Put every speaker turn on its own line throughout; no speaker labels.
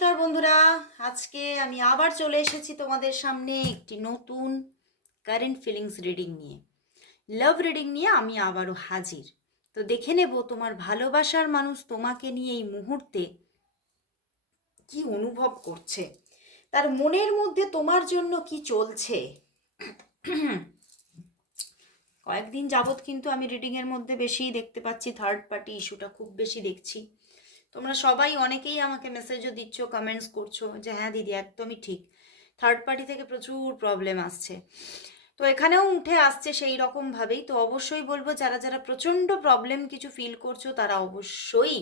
নমস্কার বন্ধুরা। আজকে আমি আবার চলে এসেছি তোমাদের সামনে একটি নতুন কারেন্ট ফিলিংস রিডিং নিয়ে। লাভ রিডিং নিয়ে আমি আবারও হাজির। তো দেখে নেব তোমার ভালোবাসার মানুষ তোমাকে নিয়ে এই মুহূর্তে কি অনুভব করছে। তার মনের মধ্যে তোমার জন্য কি চলছে? কয়েকদিন যাবৎ কিন্তু আমি রিডিংয়ের মধ্যে বেশি দেখতে পাচ্ছি। থার্ড পার্টি ইস্যুটা খুব বেশি দেখছি। তোমরা সবাই অনেকেই আমাকে মেসেজও দিচ্ছ কমেন্টস করছ যে হ্যাঁ দিদি, একদমই ঠিক। থার্ড পার্টি থেকে প্রচুর প্রবলেম আসছে। তো এখানেও উঠে আসছে সেই রকমভাবেই তো অবশ্যই বলব, যারা যারা প্রচণ্ড প্রবলেম কিছু ফিল করছ, তারা অবশ্যই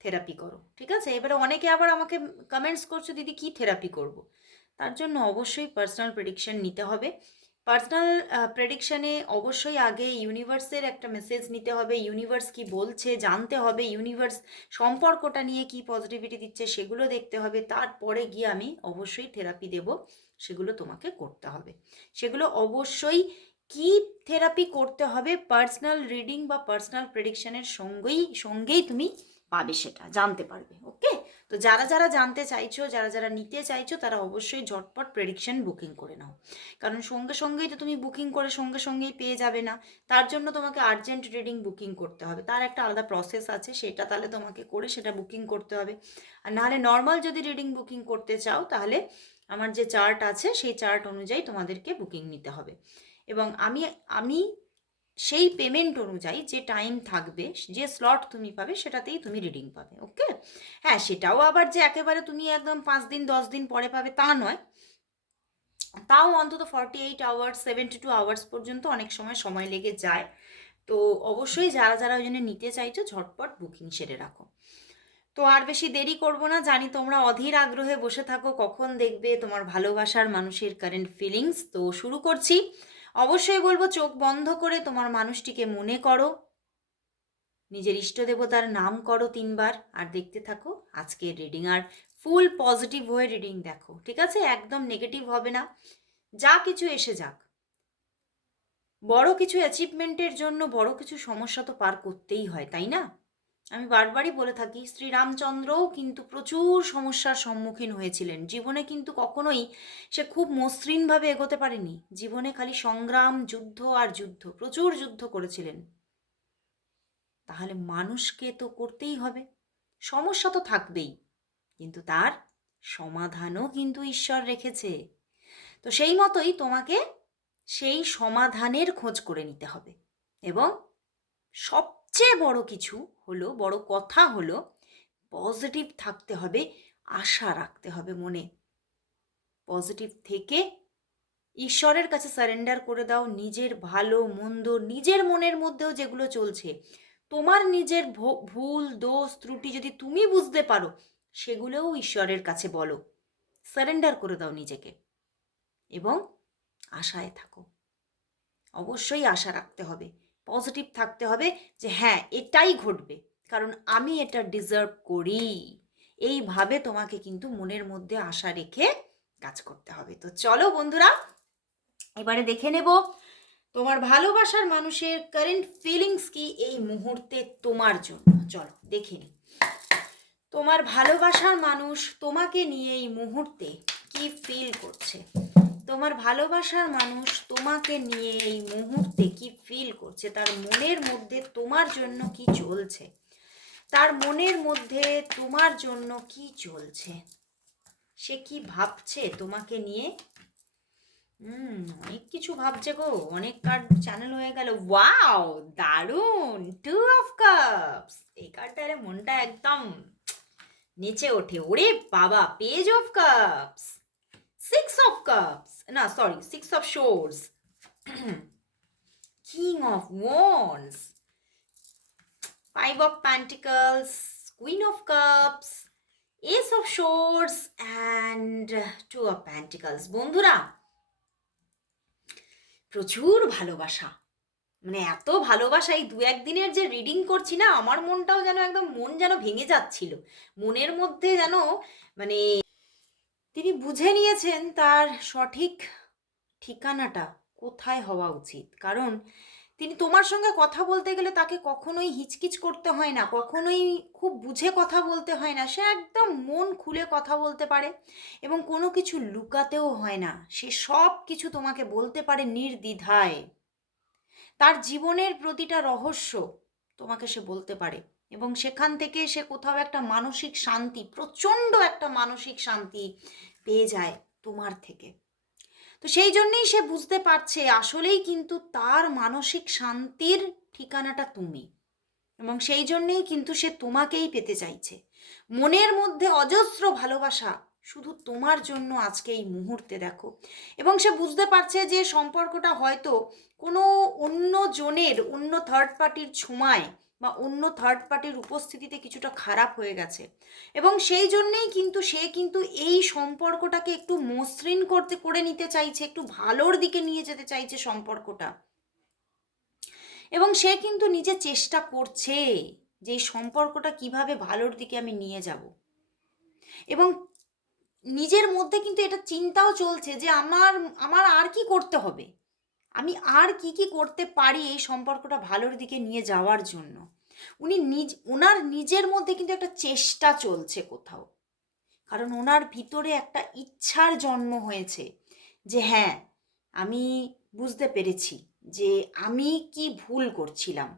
থেরাপি করো, ঠিক আছে? এবারে অনেকে আবার আমাকে কমেন্টস করছ, দিদি, কি থেরাপি করব। তার জন্য অবশ্যই পার্সোনাল প্রেডিকশন নিতে হবে। পার্সোনাল প্রেডিকশানে অবশ্যই আগে ইউনিভার্সের একটা মেসেজ নিতে হবে ইউনিভার্স কি বলছে, জানতে হবে ইউনিভার্স সম্পর্কটা নিয়ে কি পজিটিভিটি দিচ্ছে সেগুলো দেখতে হবে, তারপরে গিয়ে আমি অবশ্যই থেরাপি দেব, সেগুলো তোমাকে করতে হবে। সেগুলো অবশ্যই কি থেরাপি করতে হবে? পার্সোনাল রিডিং বা পার্সোনাল প্রেডিকশানের সঙ্গেই সঙ্গেই তুমি পাবে সেটা, জানতে পারবে ওকে তো যারা যারা জানতে চাইছো, যারা যারা নিতে চাইছো, তারা অবশ্যই ঝটপট প্রেডিকশন বুকিং করে নাও। কারণ সঙ্গে সঙ্গেই তো তুমি বুকিং করে সঙ্গে সঙ্গেই পেয়ে যাবে না। তার জন্য তোমাকে আর্জেন্ট রিডিং বুকিং করতে হবে। তার একটা আলাদা প্রসেস আছে, সেটা তাহলে তোমাকে করে সেটা বুকিং করতে হবে। আর নাহলে নর্মাল যদি রিডিং বুকিং করতে চাও, তাহলে আমার যে চার্ট আছে, সেই চার্ট অনুযায়ী তোমাদেরকে বুকিং নিতে হবে। এবং আমি আমি সেই পেমেন্ট অনুযায়ী যে টাইম থাকবে, যে স্লট তুমি পাবে সেটাতেই তুমি রিডিং পাবে ওকে হ্যাঁ সেটাও আবার যে একেবারে তুমি একদম পাঁচ দিন, দশ দিন পরে পাবে তা নয়। তাও অন্তত forty eight hours seventy two hours পর্যন্ত অনেক সময় সময় লেগে যায়। তো অবশ্যই যারা যারা ওই জন্য নিতে চাইছো, ঝটপট বুকিং সেরে রাখো। তো আর বেশি দেরি করব না, জানি তোমরা অধীর আগ্রহে বসে থাকো, কখন দেখবে তোমার ভালোবাসার মানুষের কারেন্ট ফিলিংস তো শুরু করছি। অবশ্যই বলব চোখ বন্ধ করে তোমার মানুষটিকে মনে করো। নিজের ইষ্ট দেবতার নাম করো তিনবার আর দেখতে থাকো আজকের রিডিং আর ফুল পজিটিভ হয়ে রিডিং দেখো, ঠিক আছে? একদম নেগেটিভ হবে না। যা কিছু এসে যাক। বড় কিছু অ্যাচিভমেন্টের জন্য বড় কিছু সমস্যা তো পার করতেই হয়, তাই না? আমি বারবারই বলে থাকি, শ্রীরামচন্দ্রও কিন্তু প্রচুর সমস্যার সম্মুখীন হয়েছিলেন। জীবনে কিন্তু কখনোই সে খুব মসৃণভাবে এগোতে পারেনি। জীবনে খালি সংগ্রাম, যুদ্ধ আর যুদ্ধ, প্রচুর যুদ্ধ করেছিলেন। তাহলে মানুষকে তো করতেই হবে। সমস্যা তো থাকবেই। কিন্তু তার সমাধানও কিন্তু ঈশ্বর রেখেছে। তো সেই মতোই তোমাকে সেই সমাধানের খোঁজ করে নিতে হবে এবং সবচেয়ে বড় কিছু হলো, বড় কথা হলো পজিটিভ থাকতে হবে, আশা রাখতে হবে মনে। পজিটিভ থেকে ঈশ্বরের কাছে সারেন্ডার করে দাও, নিজের ভালো, মন্দ, নিজের মনের মধ্যেও যেগুলো চলছে। তোমার নিজের ভুল, দোষ, ত্রুটি যদি তুমি বুঝতে পারো, সেগুলোও ঈশ্বরের কাছে বলো। সারেন্ডার করে দাও নিজেকে এবং আশায় থাকো। অবশ্যই আশা রাখতে হবে। পজিটিভ থাকতে হবে যে হ্যাঁ এটাই ঘটবে। কারণ আমি এটা ডিজার্ভ করি। এইভাবে তোমাকে কিন্তু মনের মধ্যে আশা রেখে কাজ করতে হবে। তো চলো বন্ধুরা, এবারে দেখে নেব তোমার ভালোবাসার মানুষের কারেন্ট ফিলিংস কি এই মুহূর্তে তোমার জন্য। চলো, দেখে নি। তোমার ভালোবাসার মানুষ তোমাকে নিয়ে এই মুহূর্তে কি ফিল করছে? তোমার ভালোবাসার মানুষ তোমাকে নিয়ে এই মুহূর্তে কি ফিল করছে? তার মনের মধ্যে তোমার জন্য কি চলছে? তার মনের মধ্যে তোমার জন্য কি চলছে? সে কি ভাবছে তোমাকে নিয়ে? অনেক কিছু ভাবছে গো। অনেক কার্ড চ্যানেল হয়ে গেল। ওয়াও দারুণ! টু অফ কাপস এই কার্ডটা মনটা একদম নেচে ওঠে। ওরে বাবা! Page of cups six of cups না sorry six of swords king of wands five of pentacles queen of cups ace of swords and two of pentacles বন্ধুরা, প্রচুর ভালোবাসা। মানে এত ভালোবাসা এই দু একদিনের যে রিডিং করছি না, আমার মনটাও যেন একদম মন যেন ভেঙে যাচ্ছিল। মনের মধ্যে যেন মানে তিনি বুঝে নিয়েছেন তার সঠিক ঠিকানাটা কোথায় হওয়া উচিত। কারণ তিনি তোমার সঙ্গে কথা বলতে গেলে তাকে কখনোই হিচকিচ করতে হয় না, কখনোই খুব বুঝে কথা বলতে হয় না। সে একদম মন খুলে কথা বলতে পারে এবং কোনো কিছু লুকাতেও হয় না। সে সব কিছু তোমাকে বলতে পারে নির্দ্বিধায়। তার জীবনের প্রতিটা রহস্য তোমাকে সে বলতে পারে। এবং সেখান থেকে সে কোথাও একটা মানসিক শান্তি, প্রচণ্ড একটা মানসিক শান্তি পেয়ে যায় তোমার থেকে। তো সেই জন্যেই সে বুঝতে পারছে আসলেই কিন্তু তার মানসিক শান্তির ঠিকানাটা তুমি। এবং সেই জন্যেই কিন্তু সে তোমাকেই পেতে চাইছে। মনের মধ্যে অজস্র ভালোবাসা শুধু তোমার জন্য আজকে এই মুহূর্তে দেখো। এবং সে বুঝতে পারছে যে সম্পর্কটা হয়তো কোনো অন্য জনের, অন্য থার্ড পার্টির ছোঁয়ায় বা অন্য থার্ড পার্টির উপস্থিতিতে কিছুটা খারাপ হয়ে গেছে। এবং সেই জন্যেই কিন্তু সে কিন্তু এই সম্পর্কটাকে একটু মসৃণ করতে, করে নিতে চাইছে, একটু ভালোর দিকে নিয়ে যেতে চাইছে সম্পর্কটা। এবং সে কিন্তু নিজে চেষ্টা করছে যে সম্পর্কটা কীভাবে ভালোর দিকে আমি নিয়ে যাব। এবং নিজের মধ্যে কিন্তু এটা চিন্তাও চলছে যে আমার আমার আর কি করতে হবে? আমি আর কি কি করতে পারি এই সম্পর্কটা ভালোর দিকে নিয়ে যাওয়ার জন্য? উনি নিজ ওনার নিজের মধ্যে কিন্তু একটা চেষ্টা চলছে কোথাও। কারণ ওনার ভিতরে একটা ইচ্ছার জন্ম হয়েছে যে হ্যাঁ আমি বুঝতে পেরেছি যে আমি কি ভুল করছিলাম।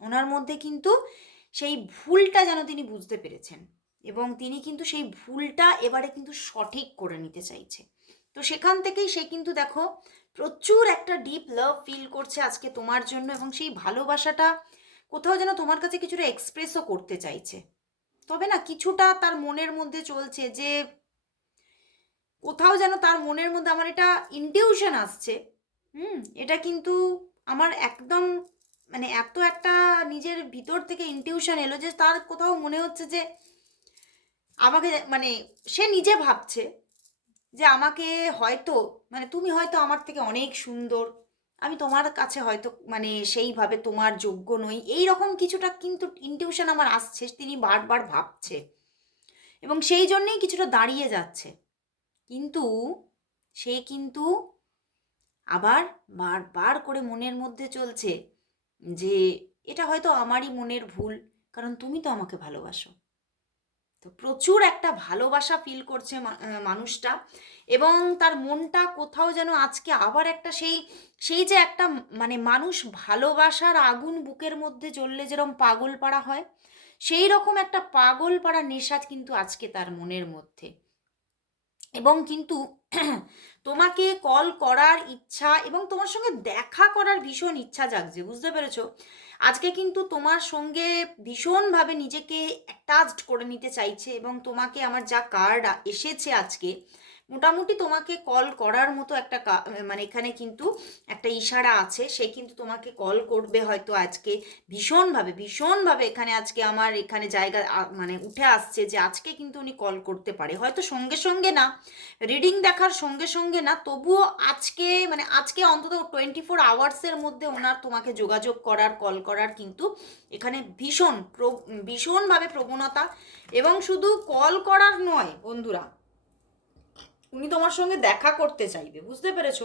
ওনার মধ্যে কিন্তু সেই ভুলটা যেন তিনি বুঝতে পেরেছেন এবং তিনি কিন্তু সেই ভুলটা এবারে কিন্তু সঠিক করে নিতে চাইছে। তো সেখান থেকেই সে কিন্তু দেখো প্রচুর একটা ডিপ লাভ ফিল করছে আজকে তোমার জন্য এবং সেই ভালোবাসাটা কোথাও যেন তোমার কাছে কিছুটা এক্সপ্রেসও করতে চাইছে। তবে না, কিছুটা তার মনের মধ্যে চলছে যে কোথাও যেন তার মনের মধ্যে আমার এটা ইনটিউশন আসছে। হুম, এটা কিন্তু আমার একদম মানে এত একটা নিজের ভিতর থেকে ইনটিউশন এলো যে তার কোথাও মনে হচ্ছে যে আমাকে মানে সে নিজে ভাবছে। যে আমাকে হয়তো মানে তুমি হয়তো আমার থেকে অনেক সুন্দর, আমি তোমার কাছে হয়তো মানে সেইভাবে তোমার যোগ্য নই এই রকম কিছুটা কিন্তু ইনটিউশন আমার আসছে, তিনি বারবার ভাবছে। এবং সেই জন্যেই কিছুটা দাঁড়িয়ে যাচ্ছে। কিন্তু সে কিন্তু আবার বারবার করে মনের মধ্যে চলছে যে, এটা হয়তো আমারই মনের ভুল, কারণ তুমি তো আমাকে ভালোবাসো। তো প্রচুর একটা ভালোবাসা ফিল করছে মানুষটা এবং তার মনটা কোথাও যেন আজকে আবার একটা সেই সেই যে একটা মানে মানুষ ভালোবাসার আগুন বুকের মধ্যে জ্বললে যেরকম পাগল পাড়া হয়, সেই রকম একটা পাগল পাড়া নেশা কিন্তু আজকে তার মনের মধ্যে। এবং কিন্তু তোমাকে কল করার ইচ্ছা এবং তোমার সঙ্গে দেখা করার ভীষণ ইচ্ছা জাগছে, বুঝতে পেরেছ? আজকে কিন্তু তোমার সঙ্গে ভীষণভাবে নিজেকে অ্যাটাচড করে নিতে চাইছে এবং তোমাকে আমার যা কার্ড এসেছে আজকে মোটামুটি তোমাকে কল করার মতো একটা মানে এখানে কিন্তু একটা ইশারা আছে। সে কিন্তু তোমাকে কল করবে হয়তো আজকে ভীষণভাবে ভীষণভাবে এখানে আজকে আমার এখানে জায়গা মানে উঠে আসছে যে আজকে কিন্তু উনি কল করতে পারে। হয়তো সঙ্গে সঙ্গে না রিডিং দেখার সঙ্গে সঙ্গে না, তবুও আজকে মানে আজকে অন্তত টোয়েন্টি ফোর আওয়ার্সের মধ্যে ওনার তোমাকে যোগাযোগ করার কল করার কিন্তু এখানে ভীষণ ভীষণভাবে প্রবণতা। এবং শুধু কল করার নয় বন্ধুরা উনি তোমার সঙ্গে দেখা করতে চাইবে, বুঝতে পেরেছ?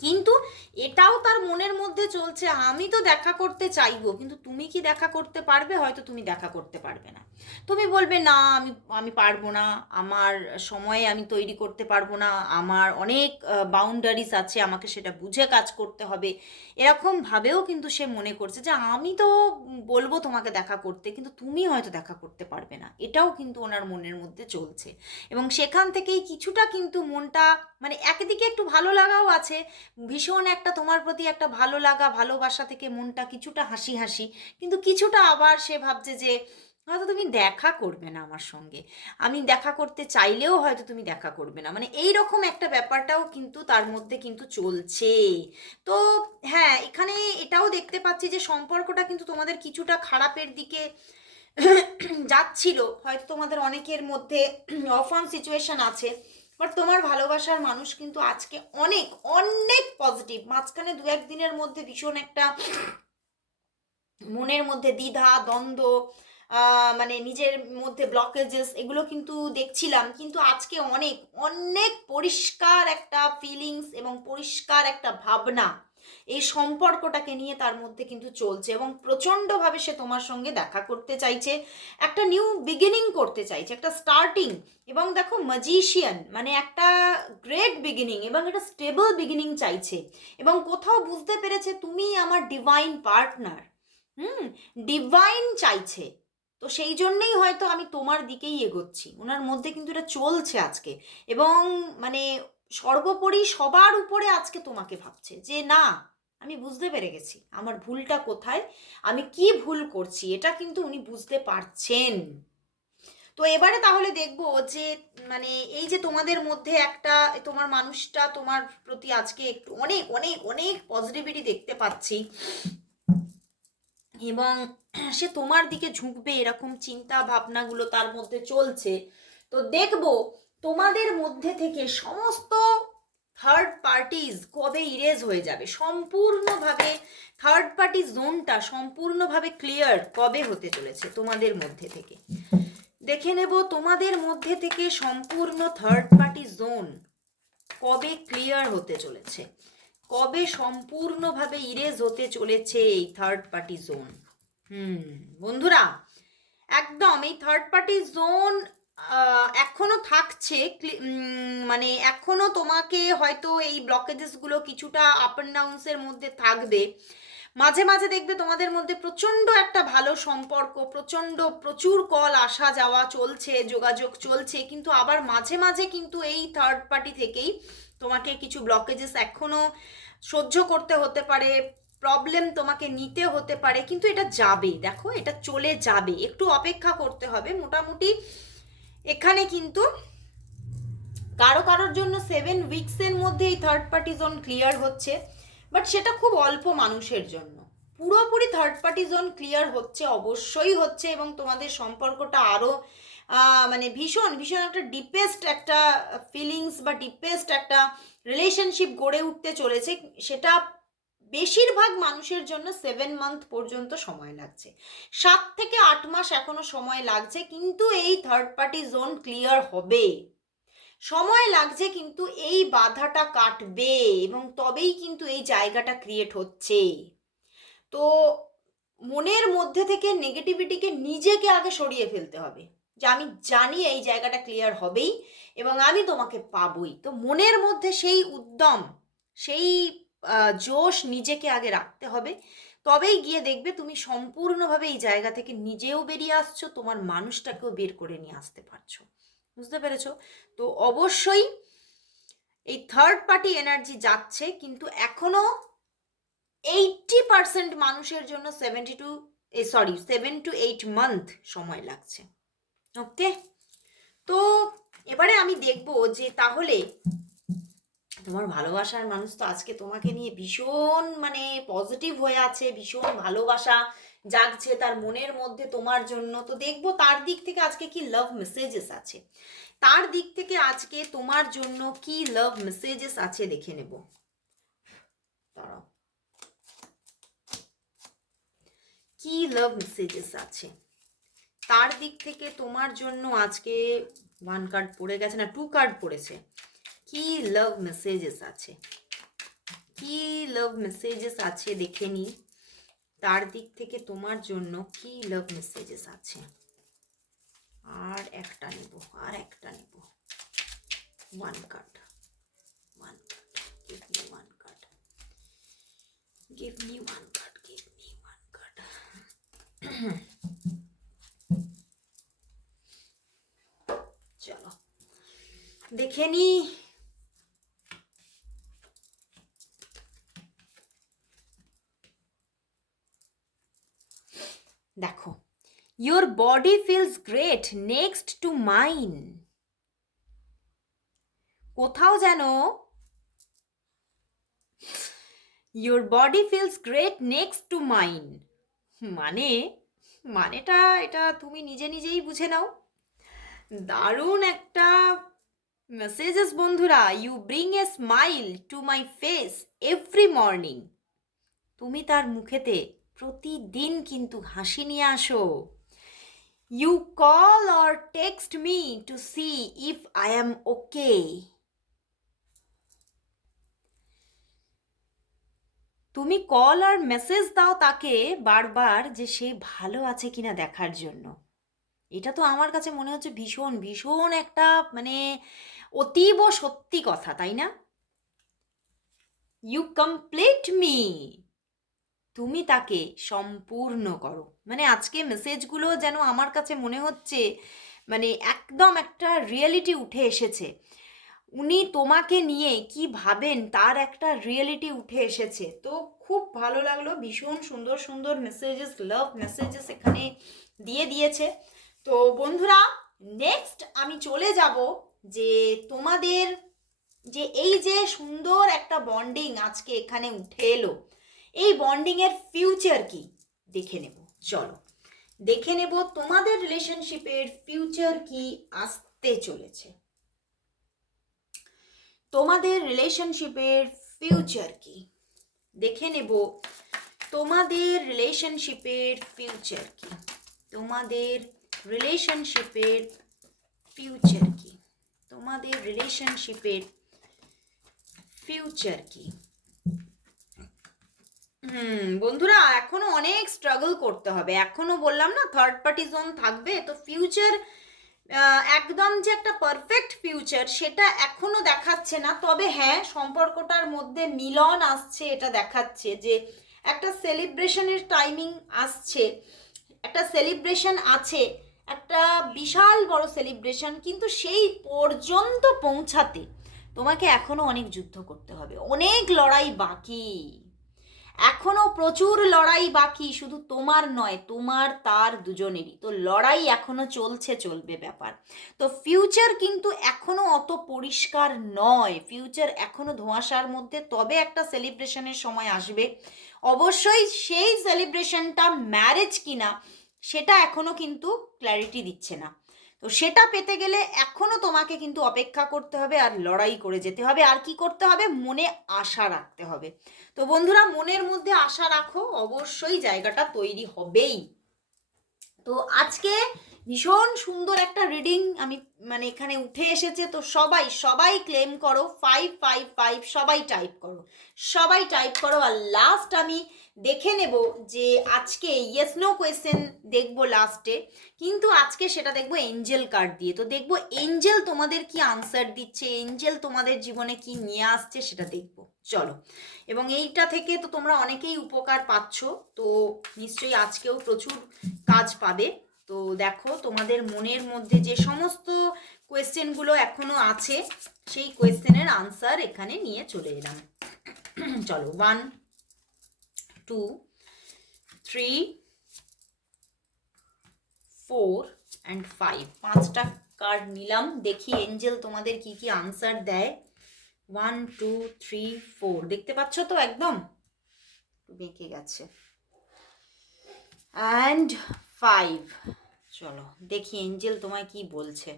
কিন্তু এটাও তার মনের মধ্যে চলছে, আমি তো দেখা করতে চাইব, কিন্তু তুমি কি দেখা করতে পারবে? হয়তো তুমি দেখা করতে পারবে না। তুমি বলবে, না, আমি আমি পারব না। আমার সময়ে আমি তৈরি করতে পারব না। আমার অনেক বাউন্ডারিজ আছে। আমাকে সেটা বুঝে কাজ করতে হবে। এরকমভাবেও কিন্তু সে মনে করছে যে, আমি তো বলব তোমাকে দেখা করতে, কিন্তু তুমি হয়তো দেখা করতে পারবে না। এটাও কিন্তু ওনার মনের মধ্যে চলছে। এবং সেখান থেকেই কিছুটা কিন্তু মনটা মানে একদিকে একটু ভালো লাগাও আছে, ভীষণ একটা তোমার প্রতি একটা ভালো লাগা, ভালোবাসা থেকে মনটা কিছুটা হাসি হাসি, কিন্তু কিছুটা আবার সে ভাবছে যে হয়তো তুমি দেখা করবে না আমার সঙ্গে। আমি দেখা করতে চাইলেও হয়তো তুমি দেখা করবে না। মানে এই রকম একটা ব্যাপারটাও কিন্তু তার মধ্যে কিন্তু চলছে তো হ্যাঁ এখানে এটাও দেখতে পাচ্ছি যে সম্পর্কটা কিন্তু তোমাদের কিছুটা খারাপের দিকে যাচ্ছিল। হয়তো তোমাদের অনেকের মধ্যে অফ অন সিচুয়েশন আছে। বাট তোমার ভালোবাসার মানুষ কিন্তু আজকে অনেক অনেক পজিটিভ মাঝখানে দু একদিনের মধ্যে ভীষণ একটা মনের মধ্যে দ্বিধা, দ্বন্দ্ব মানে নিজের মধ্যে ব্লকেজেস এগুলো কিন্তু দেখছিলাম, কিন্তু আজকে অনেক অনেক পরিষ্কার একটা ফিলিংস এবং পরিষ্কার একটা ভাবনা এই সম্পর্কটাকে নিয়ে তার মধ্যে কিন্তু চলছে এবং প্রচণ্ডভাবে সে তোমার সঙ্গে দেখা করতে চাইছে, একটা নিউ বিগিনিং করতে চাইছে, একটা স্টার্টিং এবং দেখো ম্যাজিশিয়ান মানে একটা গ্রেট বিগিনিং এবং একটা স্টেবল বিগিনিং চাইছে এবং কোথাও বুঝতে পেরেছে তুমি আমার ডিভাইন পার্টনার হুম ডিভাইন চাইছে। তো সেই জন্যেই হয়তো আমি তোমার দিকেই এগোচ্ছি। ওনার মধ্যে কিন্তু এটা চলছে আজকে। এবং মানে সর্বোপরি সবার উপরে আজকে তোমাকে ভাবছে যে, না, আমি বুঝতে পেরে গেছি। আমার ভুলটা কোথায়? আমি কি ভুল করছি? এটা কিন্তু উনি বুঝতে পারছেন। তো এবারে তাহলে দেখব যে মানে এই যে তোমাদের মধ্যে একটা, তোমার মানুষটা তোমার প্রতি আজকে একটু অনেক অনেক অনেক পজিটিভিটি দেখতে পাচ্ছি। এবং সে তোমার দিকে ঝুঁকবে, এরকম চিন্তা ভাবনাগুলো তার মধ্যে চলছে। তো দেখব তোমাদের মধ্যে থেকে সমস্ত থার্ড পার্টিজ কবে ইরেজ হয়ে যাবে? সম্পূর্ণভাবে থার্ড পার্টি জোনটা সম্পূর্ণভাবে ক্লিয়ার কবে হতে চলেছে তোমাদের মধ্যে থেকে? দেখে নেব তোমাদের মধ্যে থেকে সম্পূর্ণ থার্ড পার্টি জোন কবে ক্লিয়ার হতে চলেছে। কবে সম্পূর্ণভাবে ইরেজ হতে চলেছে এই থার্ড পার্টি জোন হুম, বন্ধুরা, একদম এই থার্ড পার্টি জোন এখনও থাকছে মানে এখনও তোমাকে হয়তো এই ব্লকেজেসগুলো কিছুটা আপ অ্যান্ড ডাউনসের মধ্যে থাকবে। মাঝে মাঝে দেখবে তোমাদের মধ্যে প্রচণ্ড একটা ভালো সম্পর্ক, প্রচণ্ড প্রচুর কল আসা যাওয়া চলছে, যোগাযোগ চলছে, কিন্তু আবার মাঝে মাঝে কিন্তু এই থার্ড পার্টি থেকেই তোমাকে কিছু ব্লকেজেস এখনও সহ্য করতে হতে পারে প্রবলেম তোমাকে নিতে হতে পারে, কিন্তু এটা যাবে দেখো, এটা চলে যাবে। একটু অপেক্ষা করতে হবে। মোটামুটি এখানে কিন্তু কারও কারোর জন্য সেভেন উইকসের মধ্যে এই থার্ড পার্টি জোন ক্লিয়ার হচ্ছে। বাট সেটা খুব অল্প মানুষের জন্য। পুরোপুরি থার্ড পার্টি জোন ক্লিয়ার হচ্ছে, অবশ্যই হচ্ছে এবং তোমাদের সম্পর্কটা আরও মানে ভীষণ ভীষণ একটা ডিপেস্ট একটা ফিলিংস বা ডিপেস্ট একটা রিলেশনশিপ গড়ে উঠতে চলেছে। সেটা বেশিরভাগ মানুষের জন্য সেভেন মান্থ পর্যন্ত সময় লাগছে। সাত থেকে আট মাস এখনও সময় লাগছে, কিন্তু এই থার্ড পার্টি জোন ক্লিয়ার হবে। সময় লাগছে, কিন্তু এই বাধাটা কাটবে এবং তবেই কিন্তু এই জায়গাটা ক্রিয়েট হচ্ছে। তো মনের মধ্যে থেকে নেগেটিভিটিকে নিজেকে আগে সরিয়ে ফেলতে হবে। যে আমি জানি এই জায়গাটা ক্লিয়ার হবেই এবং আমি তোমাকে পাবই। তো মনের মধ্যে সেই উদ্যম, সেই জোশ নিজেকে আগে রাখতে হবে। তবেই গিয়ে দেখবে তুমি সম্পূর্ণভাবে এই জায়গা থেকে নিজেও বেরিয়ে আসছো, তোমার মানুষটাকেও বের করে নিয়ে আসতে পারছ। বুঝতে পেরেছ? তো অবশ্যই এই থার্ড পার্টি এনার্জি যাচ্ছে, কিন্তু এখনও এইটটি পার্সেন্ট মানুষের জন্য seventy two sorry seven to eight month সময় লাগছে। ওকে তো এবারে আমি দেখব যে তাহলে তোমার ভালোবাসার মানুষ তো আজকে তোমাকে নিয়ে ভীষণ মানে পজিটিভ হয়ে আছে, ভীষণ ভালোবাসা জাগছে তার মনের মধ্যে তোমার জন্য। তো দেখব তার দিক থেকে আজকে কি লাভ মেসেজেস আছে। তার দিক থেকে আজকে তোমার জন্য কি লাভ মেসেজেস আছে দেখে নেব। দাঁড়াও। কি লাভ মেসেজেস আছে? তার দিক থেকে তোমার জন্য আজকে ওয়ান কার্ড পড়ে গেছে, না টু কার্ড পড়েছে। কি লাভ মেসেজেস আছে? কি লাভ মেসেজেস আছে দেখে নি? তার দিক থেকে তোমার জন্য কি লাভ মেসেজেস আছে? আর একটা নেব, আর একটা নেব। One card one card give me one card give me one card give me one card চলো দেখে নি। দেখো your body feels great next to mine কোথাও যেন your body feels great next to mine মানে মানেটা এটা তুমি নিজে নিজেই বুঝে নাও। দারুণ একটা মেসেজেস বন্ধুরা you bring a smile to my face every morning তুমি তার মুখেতে প্রতিদিন কিন্তু হাসি নিয়ে আসো। You call or text me to see if I am okay তুমি কল আর মেসেজ দাও তাকে বারবার যে সে ভালো আছে কিনা দেখার জন্য। এটা তো আমার কাছে মনে হচ্ছে ভীষণ ভীষণ একটা মানে অতীব সত্যি কথা, তাই না? ইউ কমপ্লিট মি তুমি তাকে সম্পূর্ণ করো। মানে আজকে মেসেজগুলো যেন আমার কাছে মনে হচ্ছে মানে একদম একটা রিয়েলিটি উঠে এসেছে। উনি তোমাকে নিয়ে কি ভাবেন, তার একটা রিয়েলিটি উঠে এসেছে। তো খুব ভালো লাগল, ভীষণ সুন্দর সুন্দর মেসেজেস লাভ মেসেজেস এখানে দিয়ে দিয়েছে। তো বন্ধুরা নেক্সট আমি চলে যাব যে তোমাদের যে এই যে সুন্দর একটা বন্ডিং আজকে এখানে উঠে এলো, এই বন্ডিংয়ের ফিউচার কি? দেখে নেব, চলো। দেখে নেব তোমাদের রিলেশনশিপের ফিউচার কি আসতে চলেছে। তোমাদের রিলেশনশিপের ফিউচার কি? দেখে নেব তোমাদের রিলেশনশিপের ফিউচার কি? তোমাদের রিলেশনশিপের ফিউচার তোমাদের রিলেশনশিপের ফিউচার কি? হুম, বন্ধুরা, এখনও অনেক স্ট্রাগল করতে হবে। এখনও বললাম না থার্ড পার্টি জোন থাকবে। তো ফিউচার একদম যে একটা পারফেক্ট ফিউচার সেটা এখনও দেখাচ্ছে না। তবে হ্যাঁ সম্পর্কটার মধ্যে মিলন আসছে, এটা দেখাচ্ছে যে একটা সেলিব্রেশনের টাইমিং আসছে। একটা সেলিব্রেশন আছে একটা বিশাল বড় সেলিব্রেশন কিন্তু সেই পর্যন্ত পৌঁছাতে তোমাকে এখনও অনেক যুদ্ধ করতে হবে। অনেক লড়াই বাকি। এখনও প্রচুর লড়াই বাকি, শুধু তোমার নয়, তোমার তার দুজনেরই। তো লড়াই এখনও চলছে, চলবে ব্যাপার। তো ফিউচার কিন্তু এখনও অত পরিষ্কার নয়। ফিউচার এখনও ধোঁয়াশার মধ্যে, তবে একটা সেলিব্রেশনের সময় আসবে। অবশ্যই সেই সেলিব্রেশনটা ম্যারেজ কিনা সেটা এখনও কিন্তু ক্ল্যারিটি দিচ্ছে না। তো সেটা পেতে গেলে এখনও তোমাকে কিন্তু অপেক্ষা করতে হবে আর লড়াই করে যেতে হবে। আর কি করতে হবে? মনে আশা রাখতে হবে। তো বন্ধুরা, মনের মধ্যে আশা রাখো, অবশ্যই জায়গাটা তৈরি হবেই। তো আজকে ভীষণ সুন্দর একটা রিডিং আমি মানে এখানে উঠে এসেছে। তো সবাই সবাই ক্লেম করো ফাইভ ফাইভ ফাইভ সবাই টাইপ করো। সবাই টাইপ করো আর লাস্ট আমি দেখে নেব যে আজকে ইয়েস নো কোয়েশ্চেন দেখব লাস্টে কিন্তু আজকে সেটা দেখব এঞ্জেল কার্ড দিয়ে। তো দেখব এঞ্জেল তোমাদের কি আনসার দিচ্ছে এঞ্জেল তোমাদের জীবনে কি নিয়ে আসছে সেটা দেখব। চলো। এবং এইটা থেকে তো তোমরা অনেকেই উপকার পাচ্ছ। তো নিশ্চয়ই আজকেও প্রচুর কাজ পাবে। তো দেখো, তোমাদের মনের মধ্যে যে সমস্ত কোয়েশ্চেনগুলো এখনও আছে, সেই কোয়েশ্চেনের আনসার এখানে নিয়ে চলে এলাম। চলো one two three four and five পাঁচটা কার্ড নিলাম, দেখি এঞ্জেল তোমাদের কি কি আনসার দেয়। ওয়ান টু থ্রি ফোর দেখতে পাচ্ছ তো একদম? বেঁকে গেছে। অ্যান্ড ফাইভ চলো, দেখি এঞ্জেল তোমায় কি বলছে।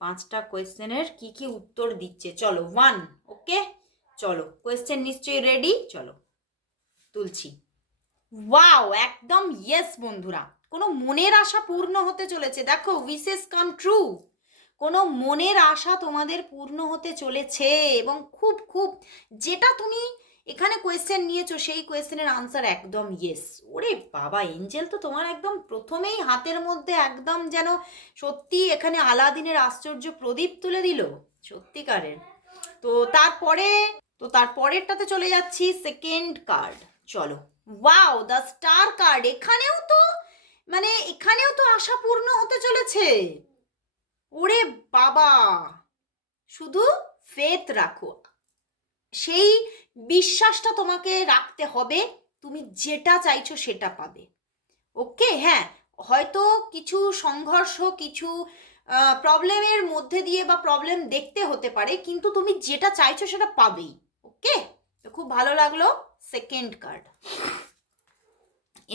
পাঁচটা কোয়েশ্চেনের কি কি উত্তর দিচ্ছে। চলো ওয়ান ওকে চলো কোয়েশ্চেন নিশ্চয়ই রেডি চলো, তুলছি। ওয়াও একদম ইয়েস বন্ধুরা। কোনো মনের আশা পূর্ণ হতে চলেছে। দেখো উইসেস কাম ট্রু কোনো মনের আশা তোমাদের পূর্ণ হতে চলেছে এবং খুব খুব, যেটা তুমি এখানে কোয়েশ্চেন নিয়েছো, সেই কোয়েশ্চেনের আনসার একদম ইয়েস ওরে বাবা এঞ্জেল তো তোমার একদম প্রথমেই হাতের মধ্যে একদম যেন সত্যি এখানে আলাদিনের আশ্চর্য প্রদীপ তুলে দিল, সত্যিকারের। তো তারপরে, তো তারপরেরটাতে চলে যাচ্ছি সেকেন্ড কার্ড চলো। ওয়াও দ্য স্টার কার্ড এখানেও তো মানে এখানেও তো আশা পূর্ণ হতে চলেছে। ওরে বাবা, শুধু ফেথ রাখো। সেই বিশ্বাসটা তোমাকে রাখতে হবে, তুমি যেটা চাইছো সেটা পাবে। ওকে হ্যাঁ হয়তো কিছু সংঘর্ষ, কিছু প্রবলেমের মধ্যে দিয়ে বা প্রবলেম দেখতে হতে পারে, কিন্তু তুমি যেটা চাইছো সেটা পাবেই। ওকে তো খুব ভালো লাগল সেকেন্ড কার্ড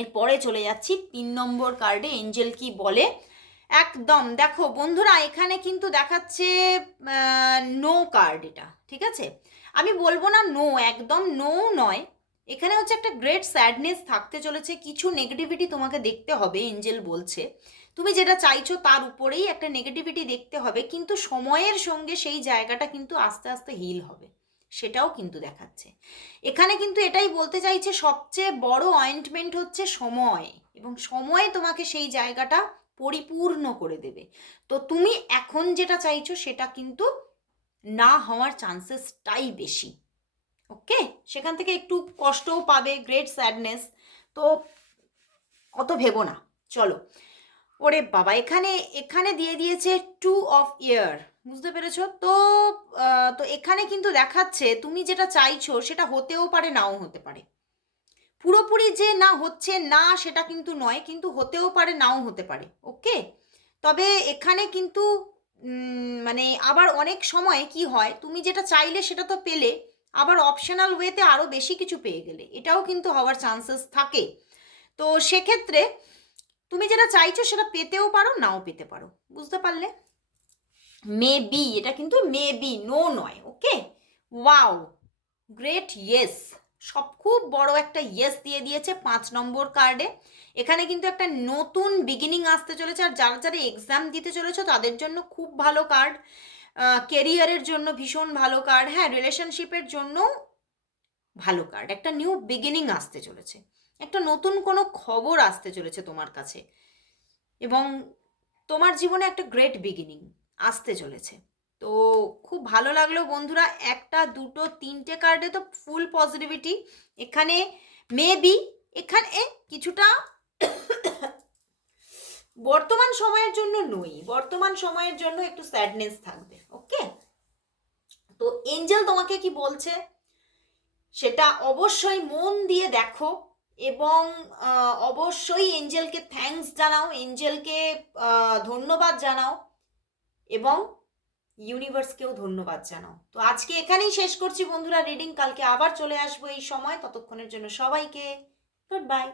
এরপরে চলে যাচ্ছি তিন নম্বর কার্ডে এঞ্জেল কি বলে? একদম, দেখো বন্ধুরা, এখানে কিন্তু দেখাচ্ছে নো কার্ড এটা, ঠিক আছে? আমি বলব না নো একদম নো নয়। এখানে হচ্ছে একটা গ্রেট স্যাডনেস থাকতে চলেছে, কিছু নেগেটিভিটি তোমাকে দেখতে হবে এঞ্জেল বলছে। তুমি যেটা চাইছো তার উপরেই একটা নেগেটিভিটি দেখতে হবে, কিন্তু সময়ের সঙ্গে সেই জায়গাটা কিন্তু আস্তে আস্তে হিল হবে, সেটাও কিন্তু দেখাচ্ছে। এখানে কিন্তু এটাই বলতে চাইছে, সবচেয়ে বড় অয়েন্টমেন্ট হচ্ছে সময়, এবং সময় তোমাকে সেই জায়গাটা পরিপূর্ণ করে দেবে। তো তুমি এখন যেটা চাইছো সেটা কিন্তু না হওয়ার চান্সেসটাই বেশি। ওকে সেখান থেকে একটু কষ্টও পাবে গ্রেট স্যাডনেস তো অত ভেবো না। চলো। ওরে বাবা, এখানে এখানে দিয়ে দিয়েছে টু অফ ইয়ার বুঝতে পেরেছ? তো তো এখানে কিন্তু দেখাচ্ছে তুমি যেটা চাইছো সেটা হতেও পারে, নাও হতে পারে। পুরোপুরি যে না হচ্ছে না সেটা কিন্তু নয়, কিন্তু হতেও পারে, নাও হতে পারে। ওকে তবে এখানে কিন্তু মানে আবার অনেক সময় কি হয়, তুমি যেটা চাইলে সেটা তো পেলে, আবার অপশনাল ওয়েতে আরও বেশি কিছু পেয়ে গেলে। এটাও কিন্তু হওয়ার চান্সেস থাকে। তো সেক্ষেত্রে তুমি যেটা চাইছো সেটা পেতেও পারো, নাও পেতে পারো। বুঝতে পারলে? মে বি এটা কিন্তু মে বি নো নয় ওকে ওয়াও গ্রেট ইয়েস সব খুব বড় একটা ইয়েস দিয়ে দিয়েছে পাঁচ নম্বর কার্ডে এখানে কিন্তু একটা নতুন বিগিনিং আসতে চলেছে আর যারা যারা এক্সাম দিতে চলেছো তাদের জন্য খুব ভালো কার্ড কেরিয়ারের জন্য ভীষণ ভালো কার্ড হ্যাঁ রিলেশনশিপের জন্য ভালো কার্ড একটা নিউ বিগিনিং আসতে চলেছে। একটা নতুন কোনো খবর আসতে চলেছে তোমার কাছে। এবং তোমার জীবনে একটা গ্রেট বিগিনিং আসতে চলেছে। তো খুব ভালো লাগল বন্ধুরা। একটা, দুটো, তিনটে কার্ডে তো ফুল পজিটিভিটি এখানে মেবি এখানে কিছুটা বর্তমান সময়ের জন্য নই, বর্তমান সময়ের জন্য একটু স্যাডনেস থাকবে ওকে তো এঞ্জেল তোমাকে কি বলছে? সেটা অবশ্যই মন দিয়ে দেখো এবং অবশ্যই এঞ্জেলকে থ্যাঙ্কস জানাও এঞ্জেলকে ধন্যবাদ জানাও এবং ইউনিভার্সকেও ধন্যবাদ জানাও। তো আজকে এখানেই শেষ করছি বন্ধুরা রিডিং কালকে আবার চলে আসব এই সময়। ততক্ষণের জন্য সবাইকে গুড বাই